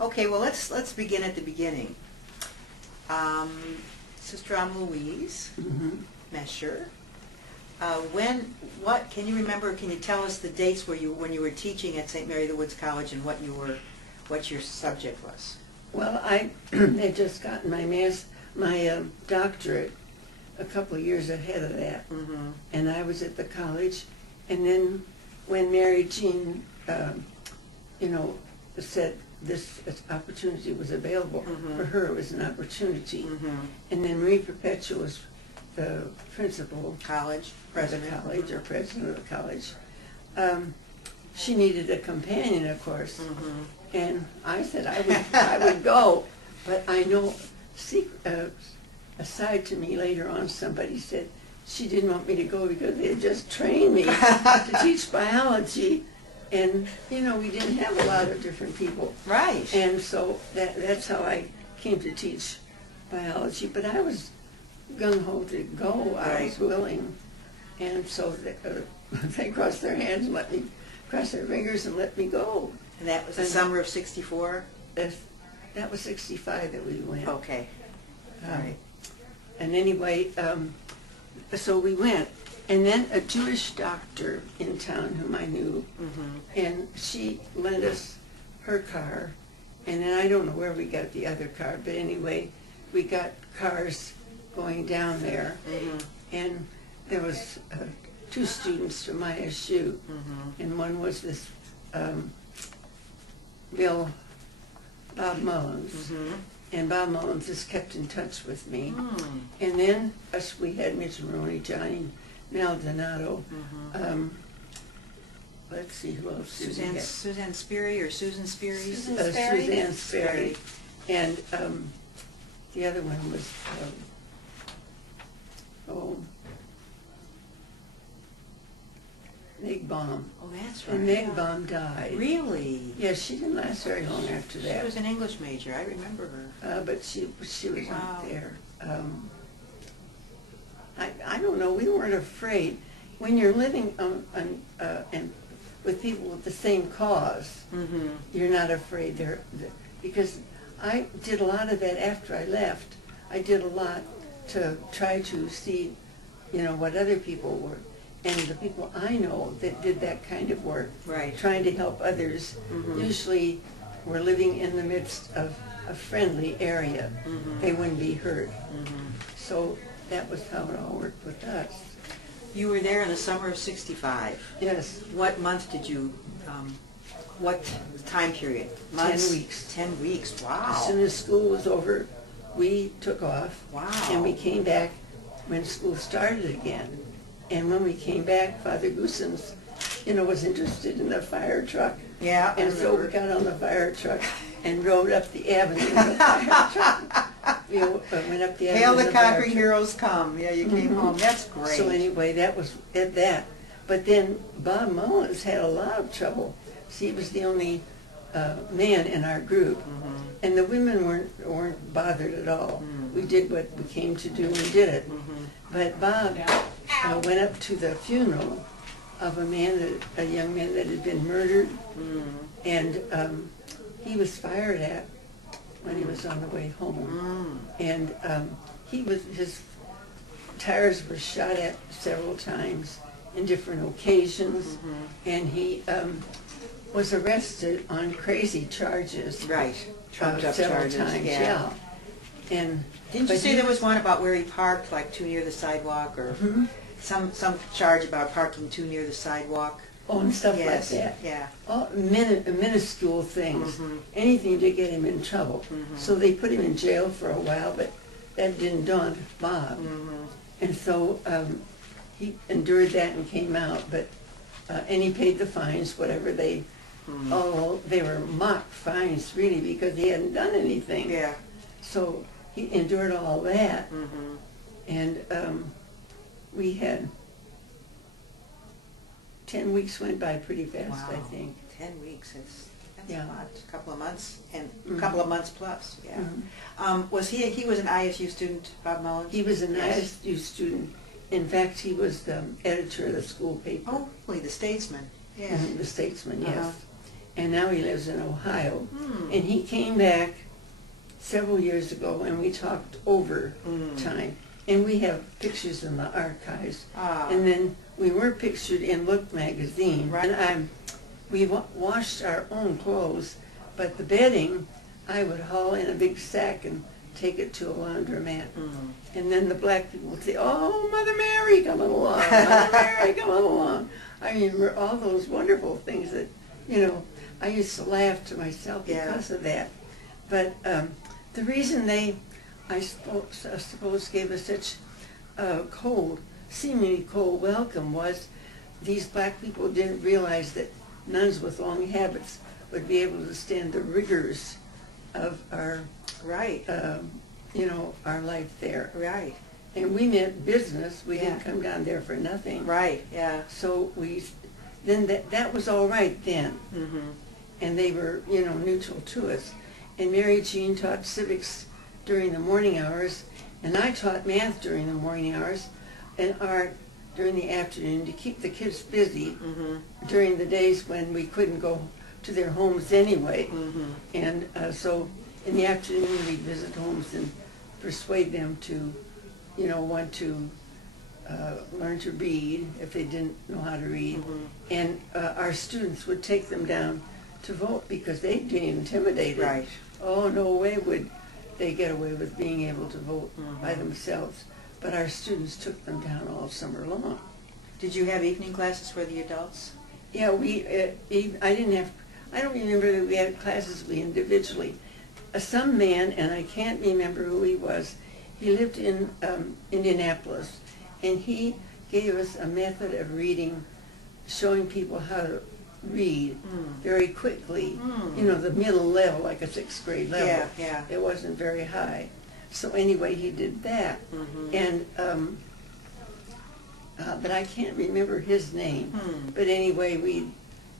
Okay, well, let's begin at the beginning. Sister Alma Louise Mescher. Can you remember? Can you tell us the dates when you were teaching at St. Mary of the Woods College and what your subject was? Well, I had just gotten my doctorate a couple of years ahead of that, and I was at the college. And then when Mary Jean, said this opportunity was available for her, it was an opportunity. And then Marie Perpetua was the principal president of the college. She needed a companion, of course, and I said I would go. But I know, aside to me later on, somebody said she didn't want me to go because they had just trained me to teach biology, and we didn't have a lot of different people. Right. And so that's how I came to teach biology. But I was gung-ho to go. I was willing. And so they crossed their hands and let me cross their fingers and let me go. And that was the summer of '64? That was '65 that we went. Okay. All right. And anyway, so we went. And then a Jewish doctor in town whom I knew, and she lent us her car. And then I don't know where we got the other car, but anyway, we got cars going down there. And there was 2 students from ISU, and one was this Bob Mullins. And Bob Mullins has kept in touch with me. And then we had Mitch Maroney, Johnny Maldonado. Let's see who else. Suzanne Sperry or Susan Sperry? Suzanne Sperry. And the other one was, Meg Baum. Oh, that's right. And Meg Baum died. Really? Yes, she didn't last very long after that. She was an English major. I remember her. But she was not there. I don't know. We weren't afraid. When you're living and with people with the same cause, you're not afraid. Because I did a lot of that after I left. I did a lot to try to see, what other people were. And the people I know that did that kind of work, trying to help others, usually were living in the midst of a friendly area. They wouldn't be hurt. So that was how it all worked with us. You were there in the summer of '65. Yes. What month did you, what time period? Months? 10 weeks. 10 weeks, wow. As soon as school was over, we took off. Wow. And we came back when school started again. And when we came back, Father Goosens, was interested in the fire truck. Yeah, and so we got on the fire truck and rode up the avenue in the fire truck. Went up the avenue. Hail the conquering heroes come. Yeah, you came home. That's great. So anyway, that was at that. But then Bob Mullins had a lot of trouble. See, he was the only man in our group, and the women weren't bothered at all. We did what we came to do and did it. But Bob went up to the funeral of a young man that had been murdered, and he was fired at when he was on the way home, and his tires were shot at several times in different occasions, and he was arrested on crazy charges. Right, trumped up several charges. times, yeah. And didn't you say there was one about where he parked like too near the sidewalk, or some charge about parking too near the sidewalk? Oh, and stuff like that. Yeah. All minuscule things, anything to get him in trouble. So they put him in jail for a while, but that didn't daunt Bob. And so he endured that and came out, but and he paid the fines, whatever they. Oh, they were mock fines, really, because he hadn't done anything. Yeah. So he endured all that, and we had 10 weeks went by pretty fast, I think. 10 weeks, that's a lot. A couple of months, and a couple of months plus, was he was an ISU student, Bob Mullins? He was an ISU student. In fact, he was the editor of the school paper. Oh, really, the Statesman. Yeah. The Statesman, yes. And now he lives in Ohio. And he came back several years ago, and we talked over time. And we have pictures in the archives. And then we were pictured in Look magazine. Right. And we washed our own clothes, but the bedding I would haul in a big sack and take it to a laundromat. And then the black people would say, "Oh, Mother Mary coming along, Mother Mary coming along." I remember all those wonderful things that, you know, I used to laugh to myself because of that. But the reason I suppose, gave us such a seemingly cold welcome was these black people didn't realize that nuns with long habits would be able to stand the rigors of our, you know, our life there. Right. And we meant business. We didn't come down there for nothing. Right, yeah. So then that was all right then. And they were, you know, neutral to us. And Mary Jean taught civics during the morning hours, and I taught math during the morning hours, and art during the afternoon to keep the kids busy during the days when we couldn't go to their homes anyway. And so in the afternoon we'd visit homes and persuade them to, you know, want to learn to read if they didn't know how to read. And our students would take them down to vote because they'd be intimidated. Right. Oh, no way would they get away with being able to vote by themselves. But our students took them down all summer long. Did you have evening classes for the adults? Yeah, I don't remember that we had classes individually. Some man, and I can't remember who he was, he lived in Indianapolis, and he gave us a method of reading, showing people how to read very quickly, you know, the middle level, like a 6th grade level. Yeah, yeah. It wasn't very high. So anyway, he did that. And but I can't remember his name. But anyway, we'd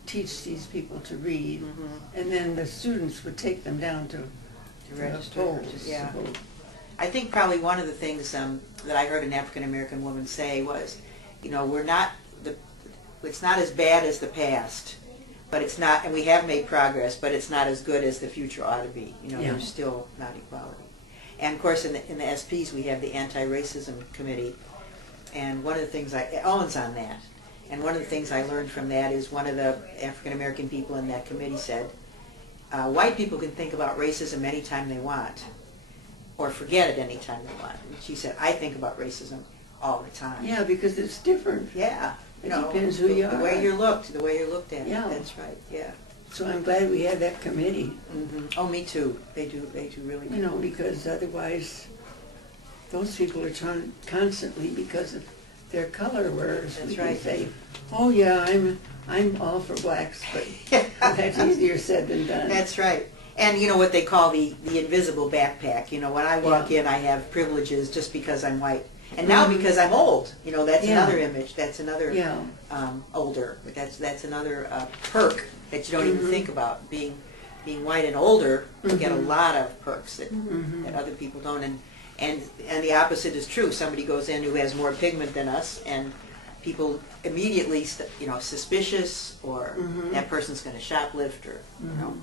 teach these people to read, and then the students would take them down to register. polls. Yeah. I think probably one of the things that I heard an African American woman say was, you know, it's not as bad as the past, but it's not, and we have made progress, but it's not as good as the future ought to be. You know, there's still not equality. And of course, in the SPs, we have the Anti-Racism Committee, and one of the things Owen's on that, and one of the things I learned from that is one of the African American people in that committee said, white people can think about racism anytime they want, or forget it anytime they want. And she said, I think about racism all the time. Yeah, because it's different. Yeah. It depends who you are. The way you're looked at. Yeah. That's right, yeah. So I'm glad we had that committee. Oh, me too. They do really. You know, because otherwise those people are trying constantly because of their color, whereas we can say, oh yeah, I'm all for blacks, but that's easier said than done. That's right. And you know what they call the invisible backpack. You know, when I walk in, I have privileges just because I'm white. And now because I'm old, you know, that's another image. That's another older. That's another perk that you don't even think about. Being white and older, you get a lot of perks that other people don't. And the opposite is true. Somebody goes in who has more pigment than us, and people immediately, you know, suspicious, or that person's going to shoplift, or you know.